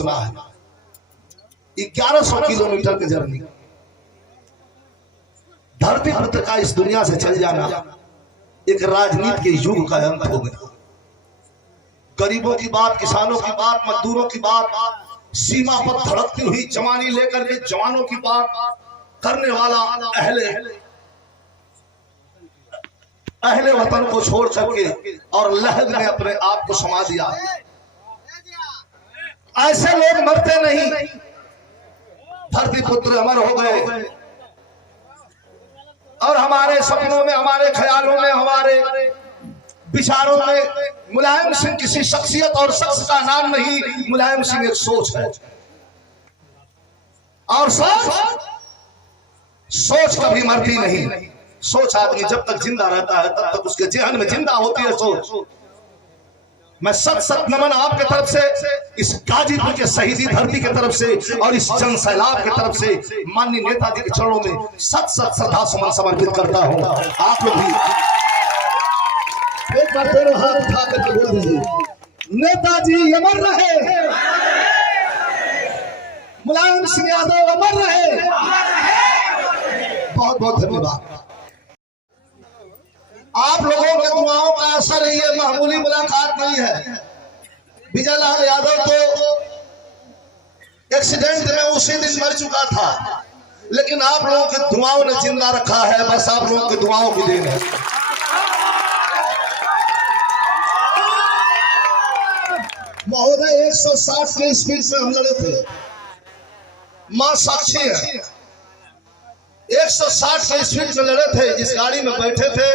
स्वस्थ ना है। 1100 किलोमीटर की जर्नी, धरती पुत्र का इस दुनिया से चल जाना एक राजनीति के युग का अंत हो गया। गरीबों की बात, किसानों की बात, मजदूरों की बात, सीमा पर धड़कती हुई जवानी लेकर के जवानों की बात करने वाला अहले वतन को छोड़ करके और लहद में अपने आप को समा दिया। ऐसे लोग मरते नहीं, धरती पुत्र अमर हो गए और हमारे सपनों में, हमारे ख्यालों में, हमारे विचारों में मुलायम सिंह किसी शख्सियत और शख्स का नाम नहीं, मुलायम सिंह एक सोच है। और सोच कभी मरती नहीं। सोच आदमी जब तक जिंदा रहता है तब तक उसके जेहन में जिंदा होती है सोच। मैं सत नमन आपके तरफ से, इस गाजीपुर के शहीदी धरती की तरफ से और इस जन सैलाब की तरफ से माननीय नेताजी के चरणों में सत श्रद्धा सुमन समर्पित करता हूं। आप लोग भी एक बार दोनों हाथ उठा करके बोल दीजिए, नेताजी अमर रहे, मुलायम सिंह यादव अमर रहे। बहुत बहुत धन्यवाद। आप लोगों के दुआओं का असर है, ये मामूली मुलाकात नहीं है। विजय लाल यादव तो एक्सीडेंट में उसी दिन मर चुका था, लेकिन आप लोगों की दुआओं ने जिंदा रखा है। बस आप लोगों की दुआओं की देन है। महोदय 160 के स्पीड से हम लड़े थे, मां साक्षी है। 160 के स्पीड से लड़े थे। जिस गाड़ी में बैठे थे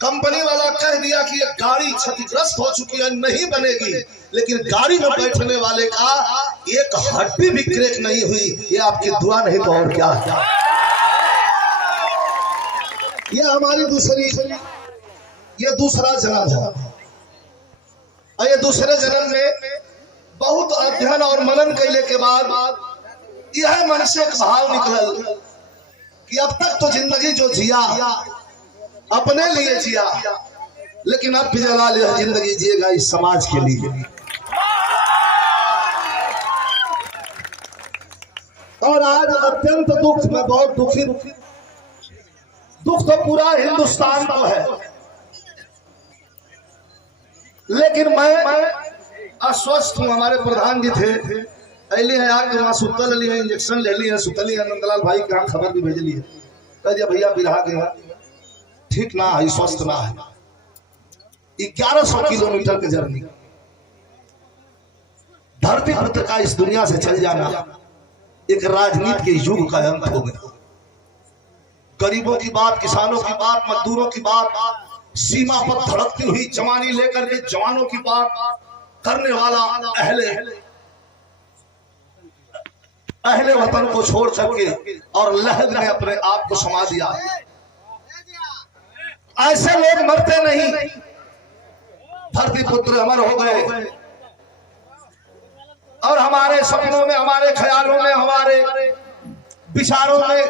कंपनी वाला कह दिया कि ये गाड़ी क्षतिग्रस्त हो चुकी है, नहीं बनेगी, लेकिन गाड़ी में बैठने वाले का एक हड्डी भी क्रैक नहीं हुई। ये आपकी दुआ नहीं तो और क्या है। ये हमारी ये दूसरा जन्म है। और ये दूसरे जन्म में बहुत अध्ययन और मनन करने के बाद यह मन से एक भाव निकल कि अब तक तो जिंदगी जो जिया अपने लिए जिया, लेकिन अब विजय लाल यह जिंदगी जिएगा इस समाज के लिए। और आज अत्यंत दुख, मैं बहुत दुखी, दुख तो पूरा हिंदुस्तान को है, लेकिन मैं अस्वस्थ हूं। हमारे प्रधान जी थे, अली है यार वहां सुतल ली है, इंजेक्शन ले ली है, सुतली है। नंदलाल भाई के यहाँ खबर भी भेजली है, कह दिया भैया बिरहा गया, ठीक ना है, स्वस्थ ना है। 1100 किलोमीटर की जर्नी, धरती पुत्र का इस दुनिया से चल जाना एक राजनीति के युग का अंत हो गया। गरीबों की बात, किसानों की बात, मजदूरों की बात, सीमा पर धड़कती हुई जवानी लेकर के जवानों की बात करने वाला अहले वतन को छोड़ करके और लहद में अपने आप को समा दिया। ऐसे लोग मरते नहीं, धरती पुत्र अमर हो गए और हमारे सपनों में, हमारे ख्यालों में, हमारे विचारों में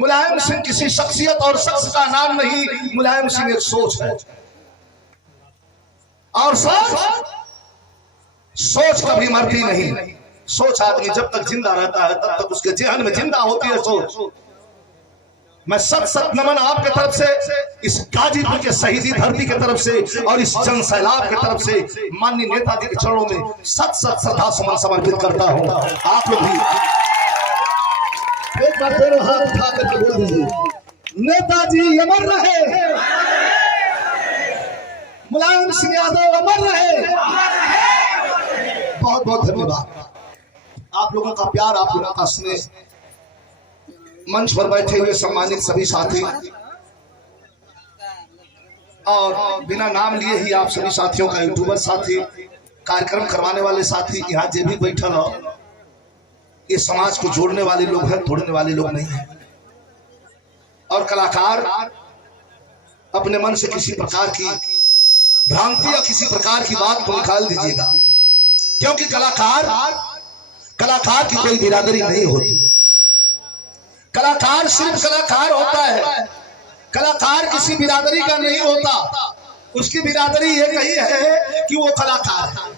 मुलायम सिंह किसी शख्सियत और शख्स का नाम नहीं, मुलायम सिंह एक सोच है। और सोच कभी मरती नहीं। सोच आदमी जब तक जिंदा रहता है तब तक उसके जेहन में जिंदा होती है सोच। मैं सत नमन आपके तरफ से, इस गाजीपुर के शहीदी धरती की तरफ से और इस जन सैलाब की तरफ से माननीय नेताजी के चरणों में सत श्रद्धा सुमन समर्पित करता हूं। आप लोग भी एक बार दोनों हाथ उठा करके बोल दीजिए, नेताजी अमर रहे, मुलायम सिंह यादव अमर रहे। बहुत बहुत धन्यवाद। आप लोगों का प्यार, आप लोगों का स्नेह, मंच पर बैठे हुए सम्मानित सभी साथी और बिना नाम लिए ही आप सभी साथियों का, यूट्यूबर साथी, कार्यक्रम करवाने वाले साथी, यहाँ जे भी बैठल हो, ये समाज को जोड़ने वाले लोग हैं, तोड़ने वाले लोग नहीं हैं। और कलाकार अपने मन से किसी प्रकार की भ्रांति या किसी प्रकार की बात को निकाल दीजिएगा, क्योंकि कलाकार की कोई बिरादरी नहीं होती। कलाकार सिर्फ कलाकार होता है, कलाकार किसी बिरादरी का नहीं होता। उसकी बिरादरी ये कही है कि वो कलाकार है।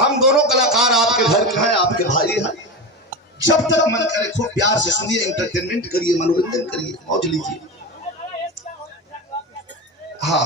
हम दोनों कलाकार आपके घर के हैं, आपके भाई हैं। जब तक मन करे खूब प्यार से सुनिए, एंटरटेनमेंट करिए, मनोरंजन करिए, मौज लीजिए। हाँ